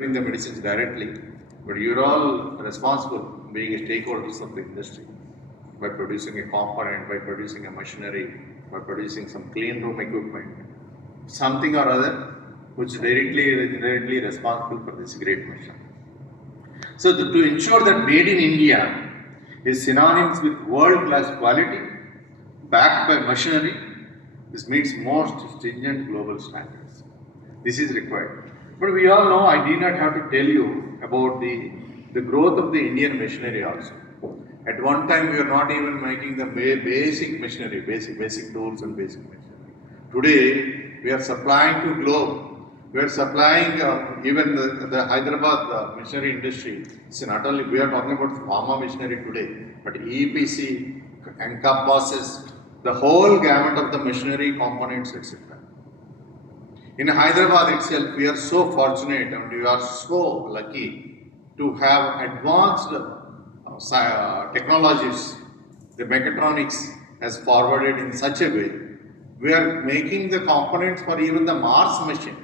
in the medicines directly, but you're all responsible being a stakeholders of the industry by producing a component, by producing a machinery, by producing some clean room equipment, something or other which is directly or indirectly responsible for this great mission. So to ensure that made in India is synonymous with world-class quality, backed by machinery, this meets most stringent global standards. This is required. But we all know, I need not have to tell you about the growth of the Indian machinery also. At one time, we were not even making the basic machinery, basic tools and basic machinery. Today, we are supplying to globe. We are supplying even the Hyderabad machinery industry. So not only we are talking about Pharma machinery today, but EPC encompasses the whole gamut of the machinery components, etc. In Hyderabad itself, we are so fortunate and we are so lucky to have advanced technologies. The mechatronics has forwarded in such a way. We are making the components for even the Mars mission,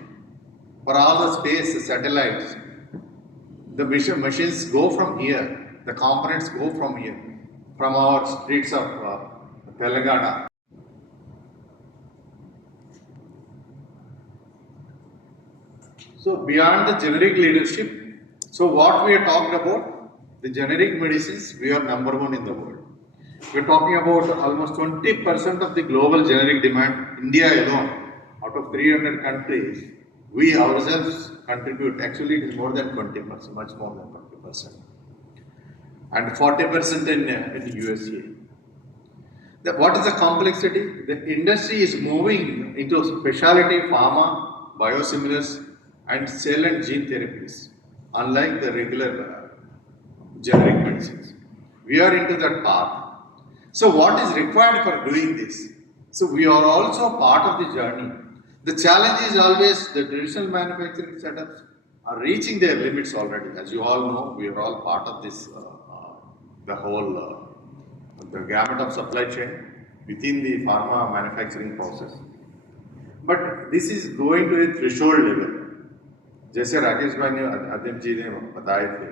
for all the space satellites. The machines go from here, the components go from here, from our streets of Telangana. So beyond the generic leadership, so what we are talking about, the generic medicines, we are number one in the world. We are talking about almost 20% of the global generic demand, India alone, out of 300 countries, we ourselves contribute, actually it is more than 20%, much more than 20%. And 40% in USA. What is the complexity? The industry is moving into specialty pharma, biosimilars, and cell and gene therapies, unlike the regular generic medicines. We are into that path. So what is required for doing this? So we are also part of the journey. The challenge is always the traditional manufacturing setups are reaching their limits already. As you all know, we are all part of this, the whole, the gamut of supply chain within the pharma manufacturing process. But this is going to a threshold level. जैसे राकेश भाई ने अध्यक्ष जी ने बताए थे,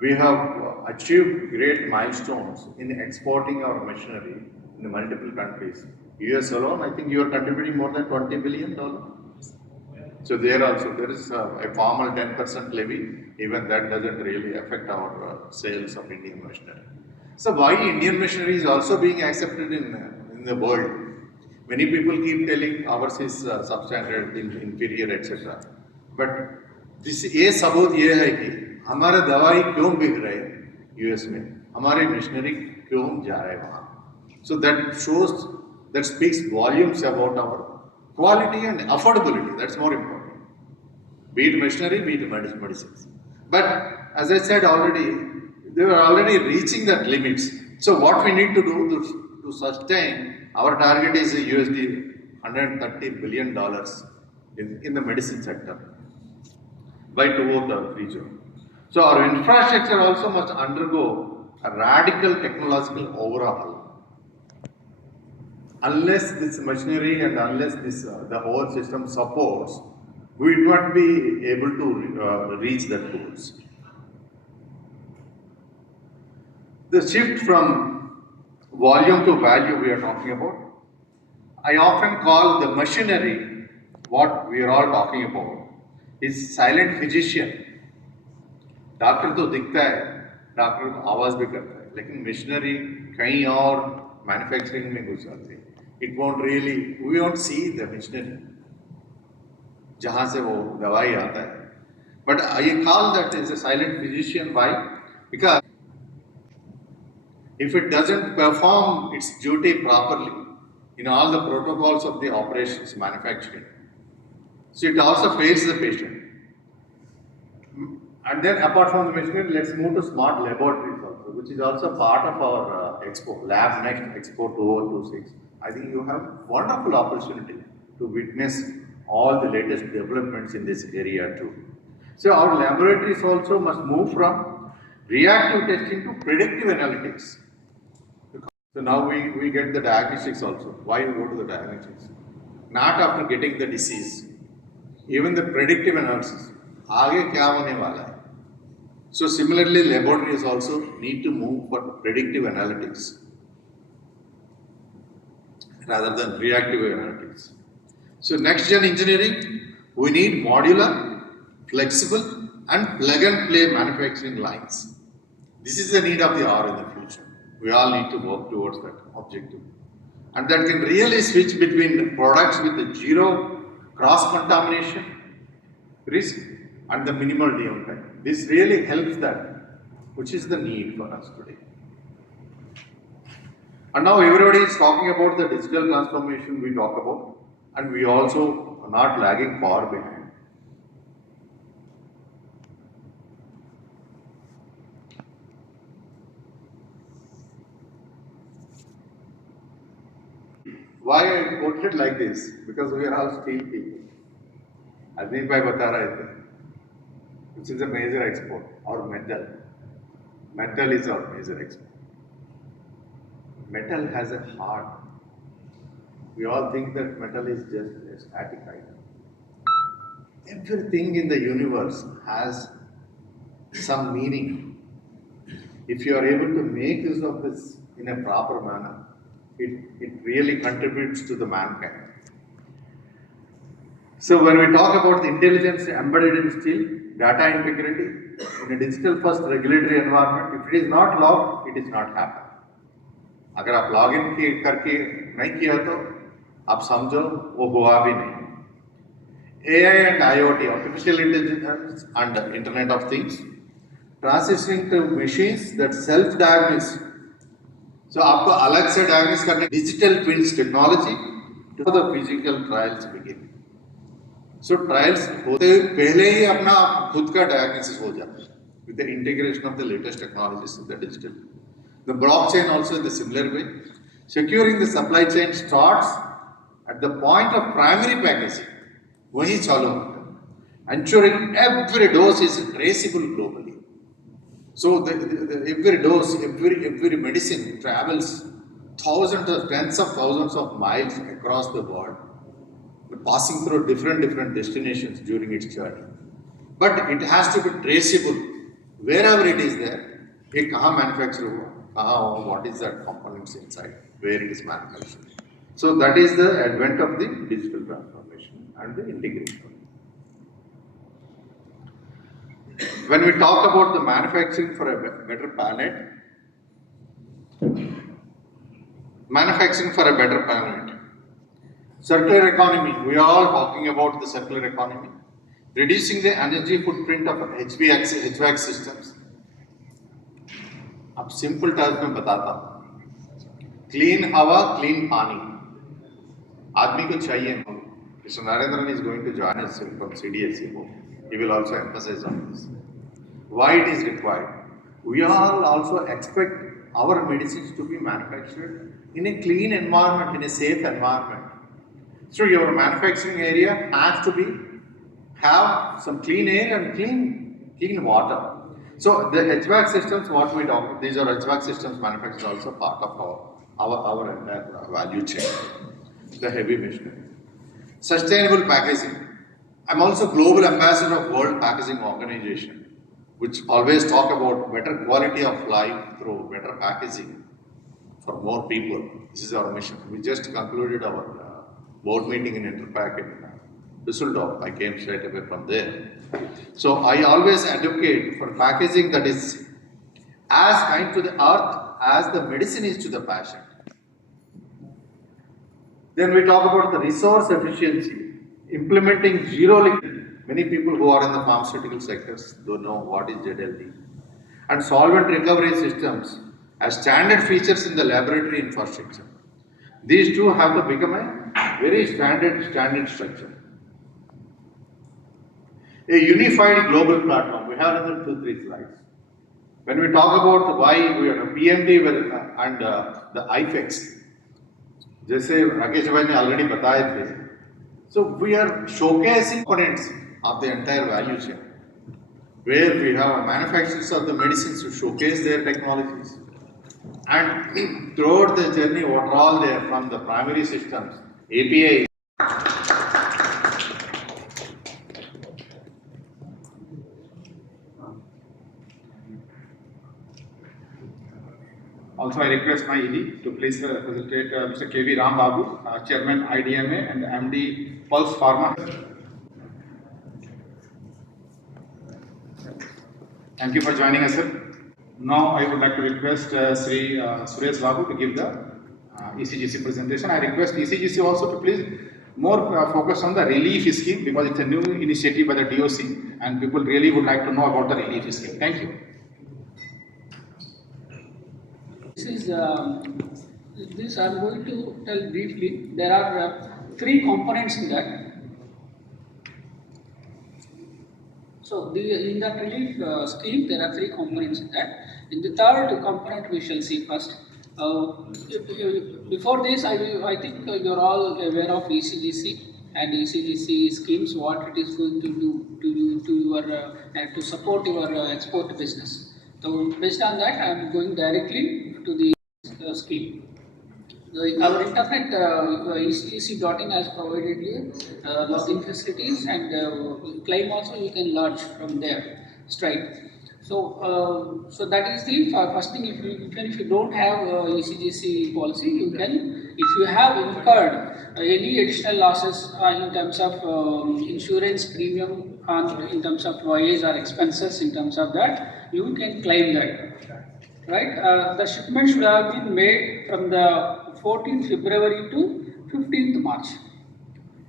we have achieved great milestones in exporting our machinery in multiple countries. US alone, I think you are contributing more than $20 billion. So there also there is a formal 10% levy. Even that doesn't really affect our sales of Indian machinery. So why Indian machinery is also being accepted in the world? Many people keep telling ours is substandard, inferior, etc. But जिस ये सबूत ये है कि हमारा दवाई क्यों बिक रहे हैं यूएस में, हमारे मिशनरी क्यों जा रहे हैं वहाँ. So that shows, that speaks volumes about our quality and affordability. That's more important. Be it machinery, be it medicines. But as I said already, they were already reaching that limits. So what we need to do to sustain, our target is USD $130 billion in the medicine sector by 2030. So our infrastructure also must undergo a radical technological overhaul. Unless this machinery and unless this the whole system supports, we will not be able to reach that goals. The shift from volume to value we are talking about, I often call the machinery, what we are all talking about, is silent physician. Doctor तो दिखता है, doctor आवाज भी करता है, लेकिन missionary कहीं और मैन्युफैक्चरिंग में घुस जाते हैं. It won't really, we won't see the machinery जहाँ से वो दवाई आता है. But I call that is a silent physician. Why? Because if it doesn't perform its duty properly in all the protocols of the operations manufacturing, so it also fails the patient. And then apart from the machinery, let's move to smart laboratories also, which is also part of our Expo, Lab Next Expo 2026. I think you have wonderful opportunity to witness all the latest developments in this area too. So our laboratories also must move from reactive testing to predictive analytics. So now we get the diagnostics also. Why we go to the diagnostics? Not after getting the disease. Even the predictive analysis. आगे क्या होने वाला है. So similarly, laboratories also need to move for predictive analytics rather than reactive analytics. So next gen engineering, we need modular, flexible and plug and play manufacturing lines. This is the need of the hour in the future. We all need to work towards that objective. And that can really switch between products with the zero cross-contamination risk and the minimal downtime. This really helps that, which is the need for us today. And now everybody is talking about the digital transformation we talk about, and we also are not lagging far behind. Why I put it like this? Because we are all steel people. Ajit bhai bata rahe the, which is a major export, or metal. Metal is our major export. Metal has a heart. We all think that metal is just a static item. Everything in the universe has some meaning. If you are able to make use of this in a proper manner, it really contributes to the mankind. So when we talk about the intelligence embedded in steel, data integrity, in a digital first regulatory environment, if it is not logged, it is not happening. अगर आप log in करके नहीं किया तो आप समझो वो हुआ भी नहीं. AI and IoT, artificial intelligence and Internet of Things, transitioning to machines that self-diagnose. So आपको अलग से diagnose करने digital twins technology to the physical trials begin. So trials होते पहले ही अपना खुद का diagnosis हो जाता है with the integration of the latest technologies in the digital. The blockchain also in the similar way. Securing the supply chain starts at the point of primary packaging. वही चालू होता है. Ensuring every dose is traceable globally. So every dose, every medicine travels thousands or tens of thousands of miles across the world, passing through different destinations during its journey. But it has to be traceable wherever it is there. ये कहाँ manufacture हुआ, what is that components inside, where it is manufactured. So that is the advent of the digital transformation and the integration. When we talk about the manufacturing for a better planet, circular economy, we are all talking about the circular economy, reducing the energy footprint of HVAC systems. अब simple terms में बताता हूँ. Clean हवा, clean पानी आदमी को चाहिए. Mr. Narendran is going to join us from CDSE. He will also emphasize on this. Why it is required? We all also expect our medicines to be manufactured in a clean environment, in a safe environment. So your manufacturing area has to have some clean air and clean water. So the HVAC systems, what we talk, these are HVAC systems manufactured also part of our entire value chain, the heavy machinery. Sustainable packaging. I'm also global ambassador of World Packaging Organization, which always talk about better quality of life through better packaging for more people. This is our mission. We just concluded our board meeting in Interpack in Düsseldorf. I came straight away from there. So I always advocate for packaging that is as kind to the earth as the medicine is to the patient. Then we talk about the resource efficiency, implementing zero liquid. Many people who are in the pharmaceutical sectors don't know what is ZLD. And solvent recovery systems as standard features in the laboratory infrastructure. These two have to become a very standard structure. A unified global platform. We have another 2-3 slides. When we talk about why we are PMD and the IFEX, जैसे राकेश भाई ने already बताए थे. So we are showcasing components of the entire value chain, where we have manufacturers of the medicines to showcase their technologies, and throughout the journey, what are all there from the primary systems, API. Also, I request my ED to please facilitate Mr. K.V. Ram Babu, Chairman IDMA and MD Pulse Pharma. Thank you for joining us, sir. Now, I would like to request Sri Suresh Babu to give the ECGC presentation. I request ECGC also to please more focus on the relief scheme because it's a new initiative by the DOC and people really would like to know about the relief scheme. Thank you. This I'm going to tell briefly. There are three components in that. So in the relief scheme, there are three components in that. In the third component, we shall see first. Before this, I think you're all aware of ECGC and ECGC schemes, what it is going to do to your to support your export business. So based on that, I am going directly to the scheme. Our internet ECGC.in has provided you login facilities and claim also you can lodge from there straight. So that is the first thing. Even if you don't have ECGC policy, you can. If you have incurred any additional losses in terms of insurance premium, in terms of voyage or expenses, in terms of that, you can claim that. Right? The shipment should have been made from the 14th February to 15th March.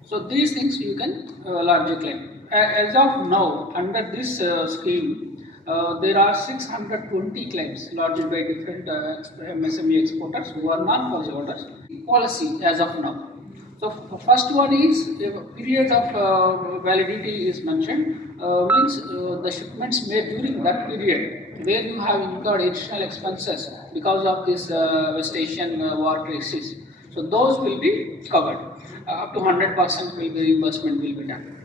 So these things you can lodge a claim. As of now, under this scheme, there are 620 claims lodged by different MSME exporters who are non-policy holders. Policy as of now. So the first one is period of validity is mentioned, means the shipments made during that period where you have incurred additional expenses because of this West Asian war crisis. So those will be covered. Up to 100% will be reimbursement will be done.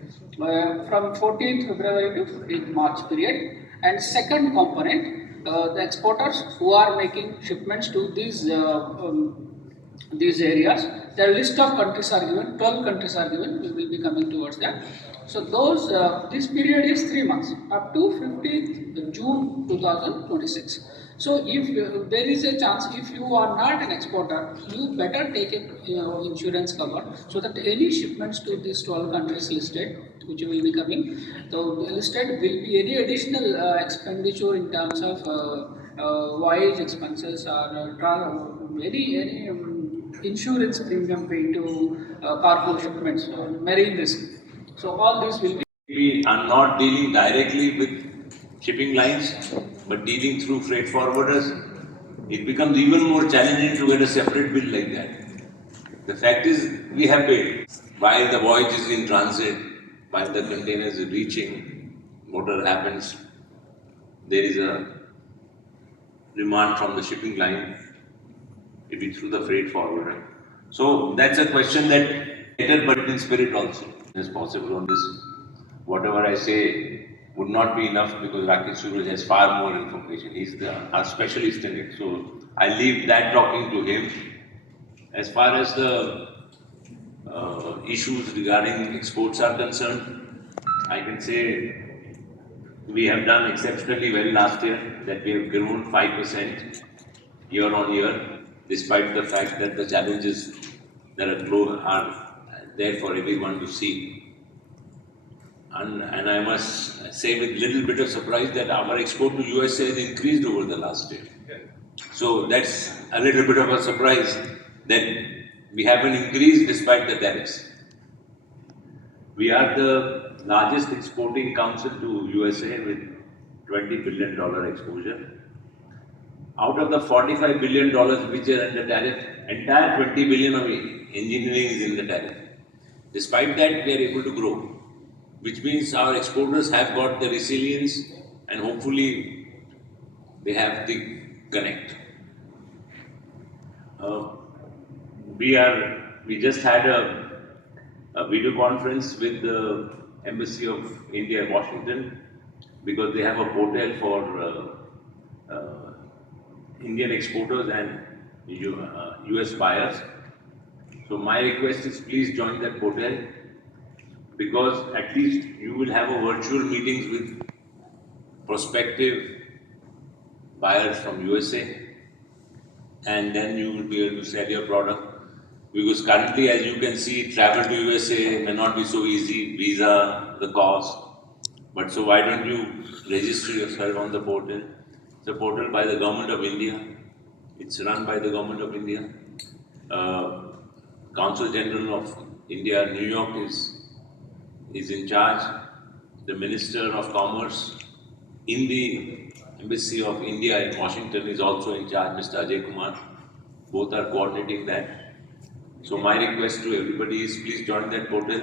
From 14th February to 15th March period. And second component, the exporters who are making shipments to these areas, the list of countries are given, 12 countries are given, we will be coming towards that. So those, this period is 3 months, up to 15th June 2026. So if there is a chance, if you are not an exporter, you better take a insurance cover so that any shipments to these 12 countries listed, which will be coming, so listed will be any additional expenditure in terms of voyage expenses or any insurance premium paid to cargo shipments, marine risk. So all this will be. We are not dealing directly with shipping lines, but dealing through freight forwarders. It becomes even more challenging to get a separate bill like that. The fact is, we have paid. While the voyage is in transit, while the container is reaching, whatever happens, there is a demand from the shipping line, maybe through the freight forwarder. So that's a question that later, but in spirit also, as possible on this. Whatever I say would not be enough because Rakesh Suraj has far more information. He's our specialist in it. So I leave that talking to him. As far as the issues regarding exports are concerned, I can say we have done exceptionally well last year, that we have grown 5% year on year, despite the fact that the challenges that are there for everyone to see. And I must say with little bit of surprise that our export to USA has increased over the last year. So that's a little bit of a surprise that we haven't increased despite the tariffs. We are the largest exporting council to USA with $20 billion exposure. Out of the $45 billion which are under tariff, entire $20 billion of engineering is in the tariff. Despite that, we are able to grow, which means our exporters have got the resilience and hopefully they have the connect. We just had a video conference with the Embassy of India in Washington because they have a portal for Indian exporters and US buyers. So my request is please join that portal because at least you will have a virtual meetings with prospective buyers from USA and then you will be able to sell your product. Because currently, as you can see, travel to USA may not be so easy, visa, the cost. But so why don't you register yourself on the portal? It's a portal by the government of India. It's run by the government of India. Uh, Consul General of India, New York is in charge. The Minister of Commerce in the Embassy of India in Washington is also in charge, Mr. Ajay Kumar. Both are coordinating that. So my request to everybody is please join that portal.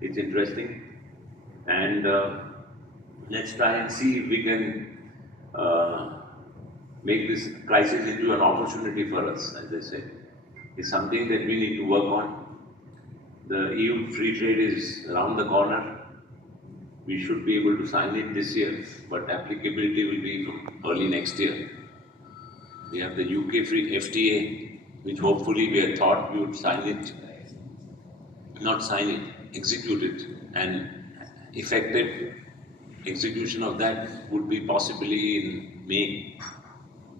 It's interesting. And let's try and see if we can make this crisis into an opportunity for us, as I said. It's something that we need to work on. The EU free trade is around the corner. We should be able to sign it this year, but applicability will be from early next year. We have the UK free FTA, which hopefully we had thought we would sign it, not sign it, execute it, and effective execution of that would be possibly in May.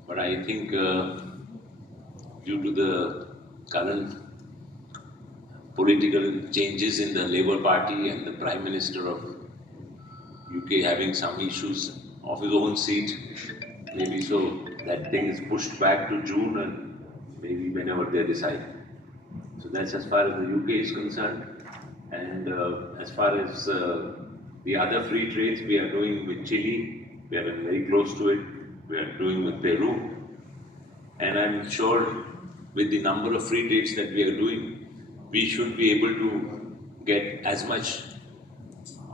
But I think due to the current political changes in the Labour Party and the Prime Minister of UK having some issues of his own seat, maybe so that thing is pushed back to June and maybe whenever they decide. So that's as far as the UK is concerned. And as far as the other free trades we are doing with Chile, we are very close to it. We are doing with Peru. And I'm sure with the number of free trades that we are doing, we should be able to get as much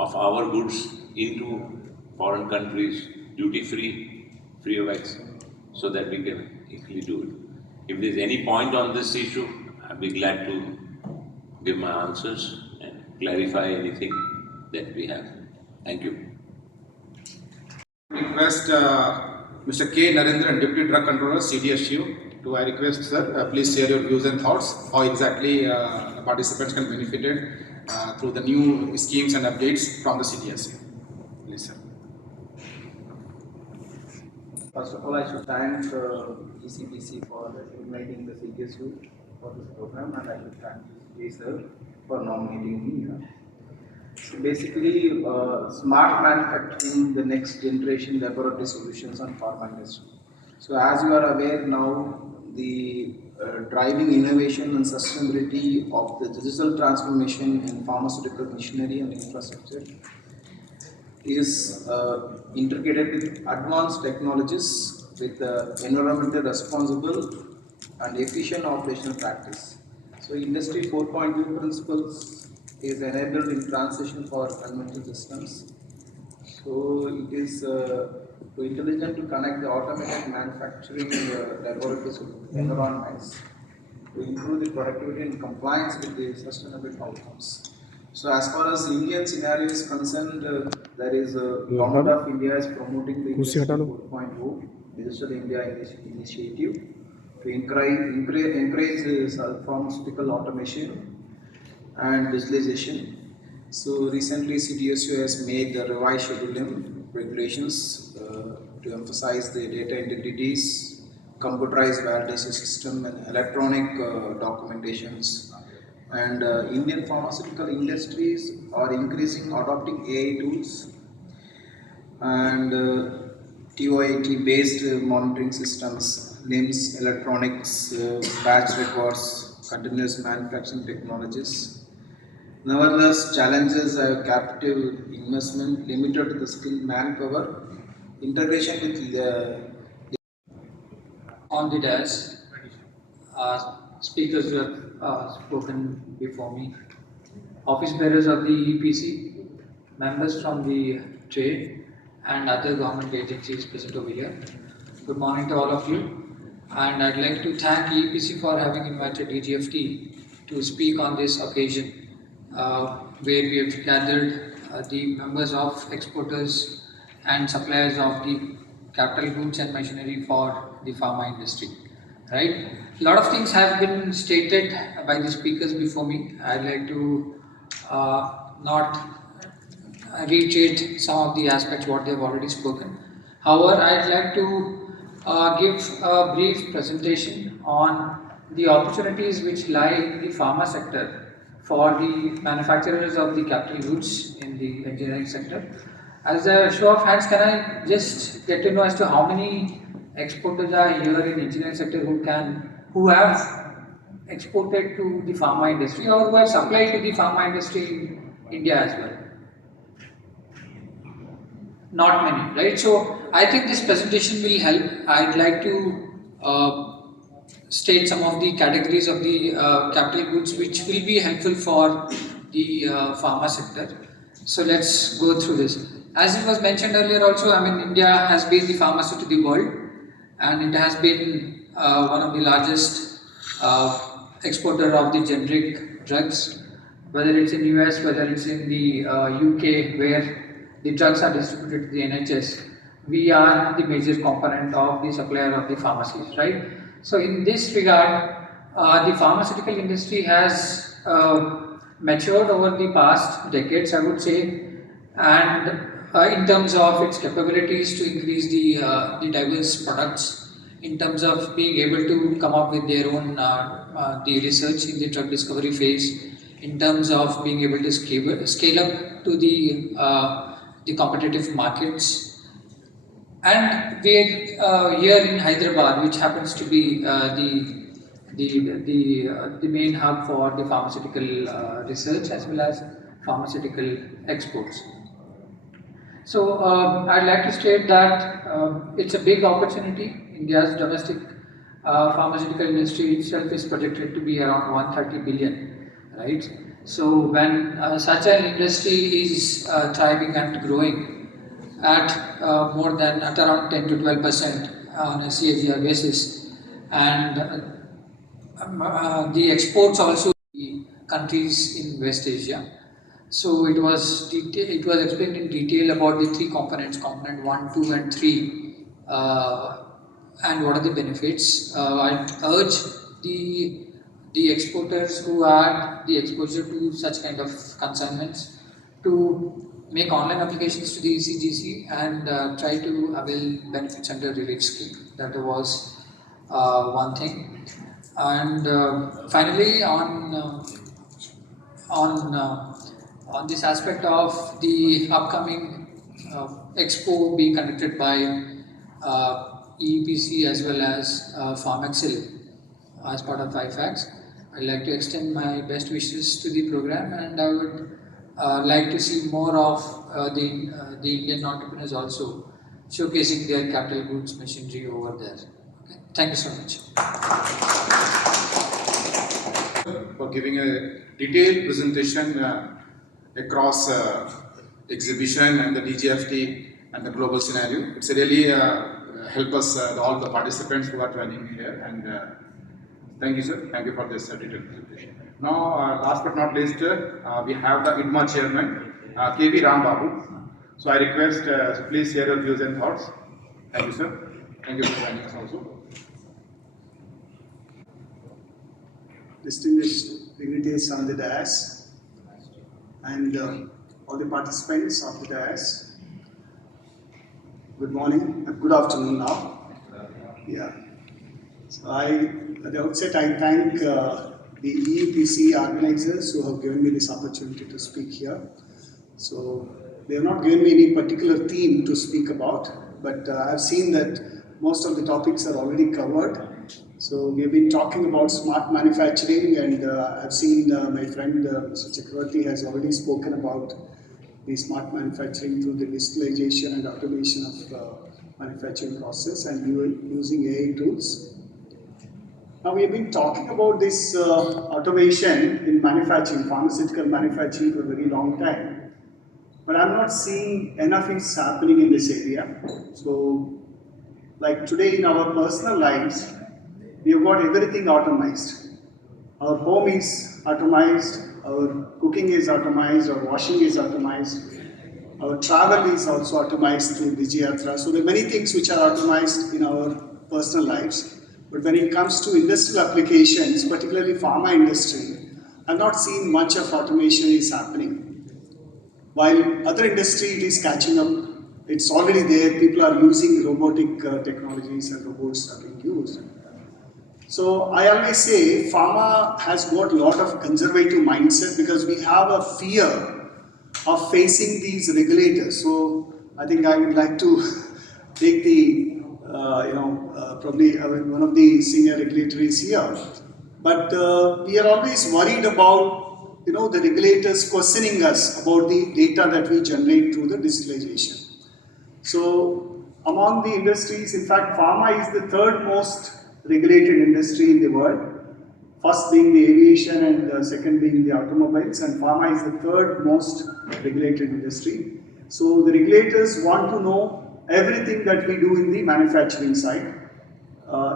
of our goods into foreign countries duty free, free of X, so that we can easily do it. If there's any point on this issue, I'll be glad to give my answers and clarify anything that we have. Thank you. Request Mr. K. Narendran, Deputy Drug Controller, CDSU. I request, sir, please share your views and thoughts how exactly participants can benefit through the new schemes and updates from the CDSU. Please, sir. First of all, I should thank ECBC for inviting the CDSU for this program, and I should thank you, sir, for nominating me. So basically, smart manufacturing, the next generation laboratory solutions on pharma industry. So as you are aware now, the driving innovation and sustainability of the digital transformation in pharmaceutical machinery and infrastructure is integrated with advanced technologies with environmentally responsible and efficient operational practice. So Industry 4.0 principles is enabled in transition for conventional systems. So it is intelligent to connect the automated manufacturing laboratories with environments to improve the productivity and compliance with the sustainable outcomes. So as far as Indian scenario is concerned, there is Government of India is promoting the Industry 4.0 Digital India initiative to encourage pharmaceutical automation and digitalization. So recently CDSU has made the revised scheduling regulations to emphasize the data integrities, computerized validation system and electronic documentations. And Indian pharmaceutical industries are increasing adopting AI tools and TOIT based monitoring systems, LIMS, electronics, batch records, continuous manufacturing technologies. Nevertheless, challenges have capital investment limited to the skilled manpower, integration with the On the dais, speakers who have spoken before me, office bearers of the EPC, members from the trade and other government agencies present over here. Good morning to all of you. And I'd like to thank EPC for having invited DGFT to speak on this occasion, where we have gathered the members of exporters and suppliers of the capital goods and machinery for the pharma industry. Right? A lot of things have been stated by the speakers before me. I'd like to not reiterate some of the aspects what they have already spoken. However, I'd like to give a brief presentation on the opportunities which lie in the pharma sector for the manufacturers of the capital goods in the engineering sector. As a show of hands, can I just get to know as to how many exporters are here in engineering sector who have exported to the pharma industry or who have supplied to the pharma industry in India as well? Not many, right? So I think this presentation will help. I'd like to state some of the categories of the capital goods which will be helpful for the pharma sector. So let's go through this. As it was mentioned earlier also, I mean, India has been the pharmacy to the world, and it has been one of the largest exporter of the generic drugs, whether it's in US, whether it's in the UK, where the drugs are distributed to the NHS. We are the major component of the supplier of the pharmacies, right? So in this regard, the pharmaceutical industry has matured over the past decades, I would say, and in terms of its capabilities to increase the diverse products, in terms of being able to come up with their own the research in the drug discovery phase, in terms of being able to scale up to the competitive markets. And we here in Hyderabad, which happens to be the main hub for the pharmaceutical research as well as pharmaceutical exports. So I'd like to state that it's a big opportunity. India's domestic pharmaceutical industry itself is projected to be around 130 billion, right? So when such an industry is thriving and growing at around 10 to 12% on a CAGR basis, and the exports also the countries in West Asia. So it was explained in detail about the three components, component 1, 2 and 3, and what are the benefits. I urge the exporters who had the exposure to such kind of consignments to make online applications to the ECGC and try to avail benefits under relief scheme. That was one thing. And finally, on this aspect of the upcoming expo being conducted by EEPC as well as PharmExcel as part of IFAX, I'd like to extend my best wishes to the program, and I would like to see more of the Indian entrepreneurs also showcasing their capital goods machinery over there. Okay. Thank you so much. For giving a detailed presentation across exhibition and the DGFT and the global scenario. It's really help us all the participants who are joining here, and thank you, sir. Thank you for this detailed presentation. Now, last but not least, we have the IDMA chairman, KV Ram Babu. So I request, please share your views and thoughts. Thank you, sir. Thank you for joining us also. Distinguished dignitaries on the dais and all the participants of the dais. Good morning and good afternoon now. Yeah. So at the outset, I thank the EEPC organizers who have given me this opportunity to speak here. So they have not given me any particular theme to speak about, but I've seen that most of the topics are already covered. So we've been talking about smart manufacturing, and I've seen my friend Mr. Chakravarti has already spoken about the smart manufacturing through the digitalization and automation of manufacturing process and using AI tools. Now we have been talking about this automation in manufacturing, pharmaceutical manufacturing for a very long time, but I'm not seeing enough is happening in this area. So like today in our personal lives, we have got everything automized. Our home is automized, our cooking is automized, our washing is automized, our travel is also automized through DigiYatra. So there are many things which are automized in our personal lives. But when it comes to industrial applications, particularly pharma industry, I've not seen much of automation is happening. While other industry it is catching up it's already there. People are using robotic technologies and robots are being used. So I always say pharma has got a lot of conservative mindset because we have a fear of facing these regulators. So I think I would like to take the, probably one of the senior regulators here. But we are always worried about, the regulators questioning us about the data that we generate through the digitalization. So among the industries, in fact, pharma is the third most regulated industry in the world. First being the aviation and the second being the automobiles, and pharma is the third most regulated industry. So the regulators want to know everything that we do in the manufacturing side,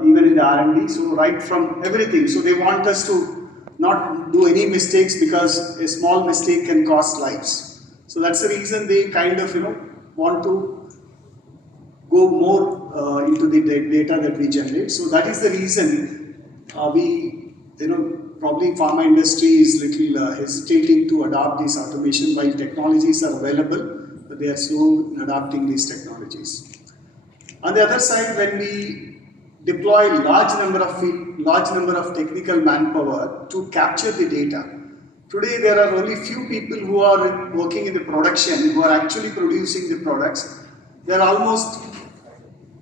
even in the R&D. So right from everything. So they want us to not do any mistakes because a small mistake can cost lives. So that's the reason they kind of want to go more into the data that we generate. So that is the reason we, probably pharma industry is little hesitating to adopt this automation while technologies are available, but they are slow in adopting these technologies. On the other side, when we deploy large number of technical manpower to capture the data, today there are only few people who are working in the production who are actually producing the products. There are almost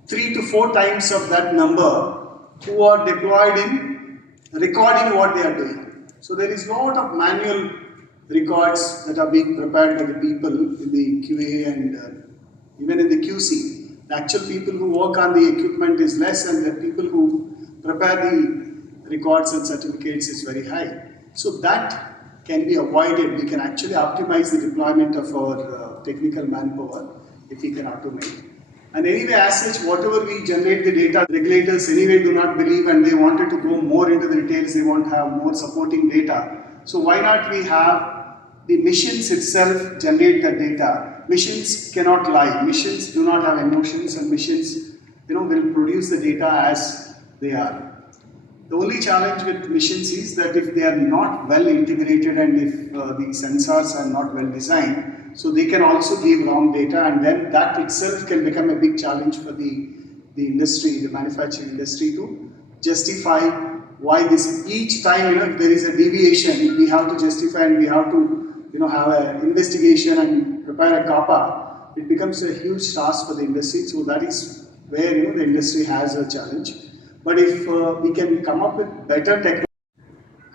3 to 4 times of that number who are deployed in recording what they are doing. So there is a lot of manual records that are being prepared by the people in the QA and even in the QC. The actual people who work on the equipment is less, and the people who prepare the records and certificates is very high. So that can be avoided. We can actually optimize the deployment of our technical manpower if we can automate. And anyway, as such, whatever we generate the data, regulators anyway do not believe, and they wanted to go more into the details, they want to have more supporting data. So why not we have the machines itself generate the data? Machines cannot lie, machines do not have emotions, and machines will produce the data as they are. The only challenge with machines is that if they are not well integrated and if the sensors are not well designed, so they can also give wrong data, and then that itself can become a big challenge for the industry, the manufacturing industry, to justify why this each time if there is a deviation, we have to justify and we have to have an investigation and prepare a CAPA. It becomes a huge task for the industry. So that is where the industry has a challenge. But if we can come up with better technology.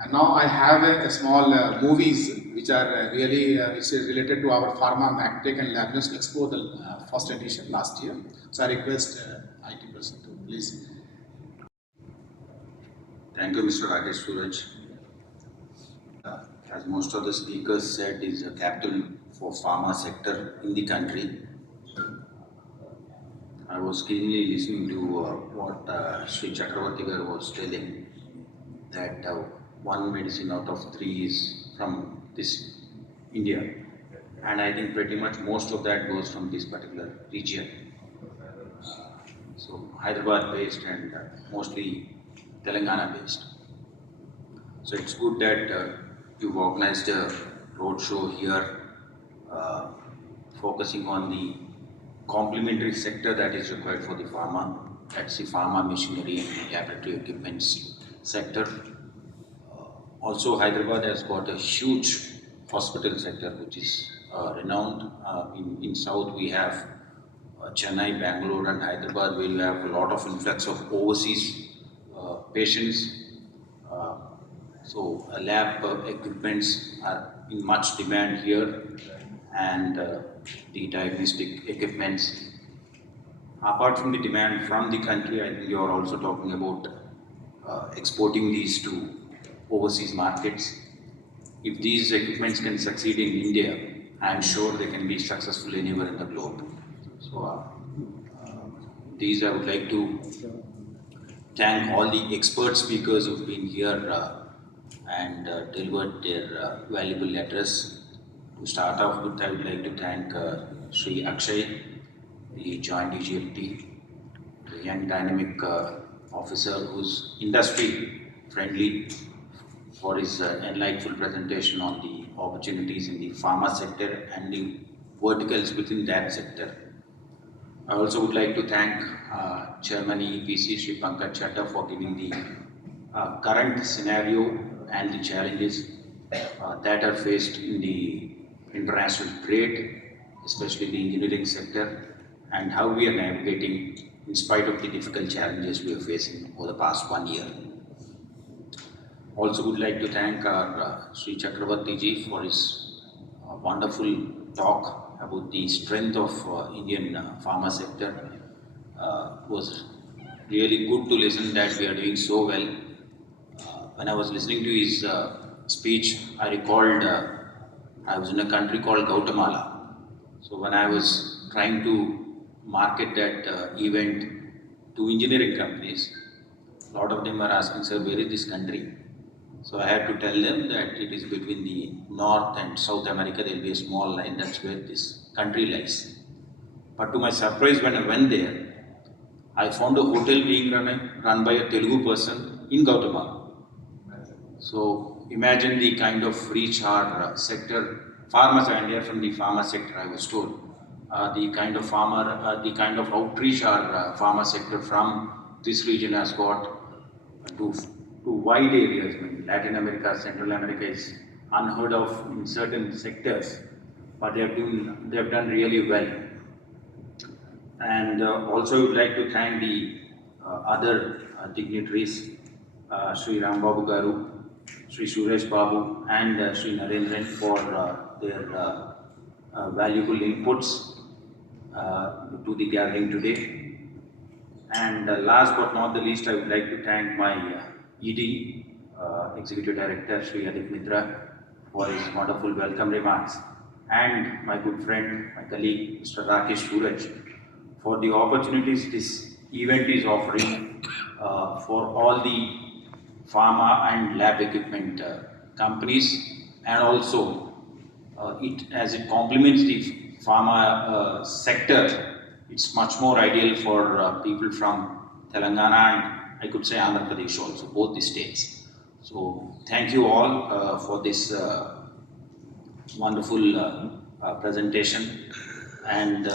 And now I have a small movies which are really which is related to our Pharma, MacTech and Labness Expo, the first edition last year. So I request IT person to please. Thank you, Mr. Rajesh Suraj. As most of the speakers said, is a capital for pharma sector in the country. I was keenly listening to what Sri Chakravarti was telling, that one medicine out of 3 is from this India, and I think pretty much most of that goes from this particular region. So Hyderabad based and mostly Telangana based. So it's good that you've organized a roadshow here, focusing on the complementary sector that is required for the pharma. That's the pharma machinery and laboratory equipments sector. Also, Hyderabad has got a huge hospital sector which is renowned. In South we have Chennai, Bangalore and Hyderabad, where you have a lot of influx of overseas patients. So lab equipments are in much demand here, and the diagnostic equipments. Apart from the demand from the country, I think you are also talking about exporting these to overseas markets. If these equipments can succeed in India, I am sure they can be successful anywhere in the globe. So these I would like to thank all the expert speakers who've been here and delivered their valuable address. To start off with, I would like to thank Sri Akshay, the Joint DGFT, the young dynamic officer who's industry friendly, for his enlightful presentation on the opportunities in the pharma sector and the verticals within that sector. I also would like to thank Chairman EPC Sri Pankaj Chatta for giving the current scenario and the challenges that are faced in the international trade, especially the engineering sector, and how we are navigating in spite of the difficult challenges we are facing over the past 1 year. Also would like to thank our Sri Chakravarti ji for his wonderful talk about the strength of Indian pharma sector. Was really good to listen that we are doing so well. When I was listening to his speech, I recalled I was in a country called Guatemala. So when I was trying to market that event to engineering companies, a lot of them are asking, sir, where is this country? So I had to tell them that it is between the North and South America. There will be a small line, that's where this country lies. But to my surprise, when I went there, I found a hotel being run by a Telugu person in Guatemala. So imagine the kind of reach our sector, farmers are India from the pharma sector, I was told. The kind of outreach our pharma sector from this region has got to wide areas. I mean, Latin America, Central America is unheard of in certain sectors, but they have done really well. And also, I would like to thank the other dignitaries, Sri Rambabu Garu, Sri Suresh Babu, and Sri Narendran for their valuable inputs to the gathering today. And last but not the least, I would like to thank my ED, Executive Director, Sri Adit Mitra, for his wonderful welcome remarks, and my good friend, my colleague, Mr. Rakesh Suraj, for the opportunities this event is offering for all the pharma and lab equipment companies, and also as it complements the pharma sector, it's much more ideal for people from Telangana and I could say Andhra Pradesh also, both the states. So thank you all for this wonderful presentation, and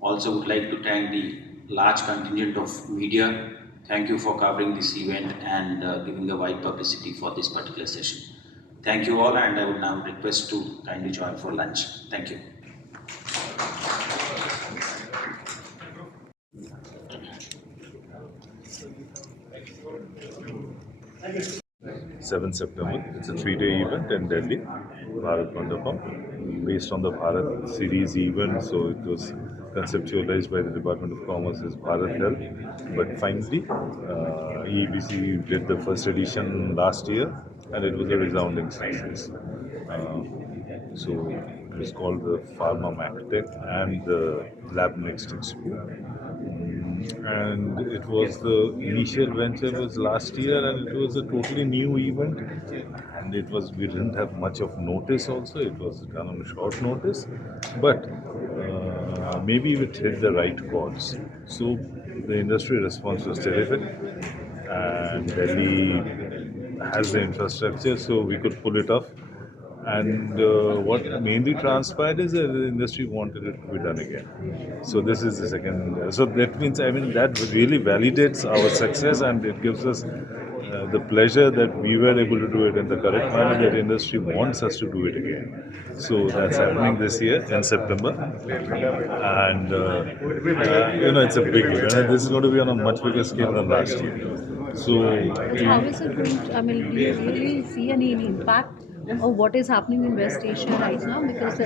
also would like to thank the large contingent of media. Thank you for covering this event and giving a wide publicity for this particular session. Thank you all, and I would now request to kindly join for lunch. Thank you. 7 September. It's a 3-day event in Delhi, Bharat Mandapam, based on the Bharat series event. So it was conceptualized by the Department of Commerce as Bharat Health. But finally, EBC did the first edition last year, and it was a resounding success. So it was called the Pharma Manfcturng and the Lab Next Expo. And it was the initial venture was last year, and it was a totally new event, and we didn't have much of notice also. It was done on short notice, but maybe it hit the right chords. So the industry response was terrific, and Delhi has the infrastructure, so we could pull it off. And what mainly transpired is that the industry wanted it to be done again. So this is the second. So that means, I mean, that really validates our success, and it gives us the pleasure that we were able to do it in the correct manner. That industry wants us to do it again. So that's happening this year in September, and it's a big event. And this is going to be on a much bigger scale than last year. So how is it going to, I mean, do you really see any impact of what is happening in West Asia right now? Because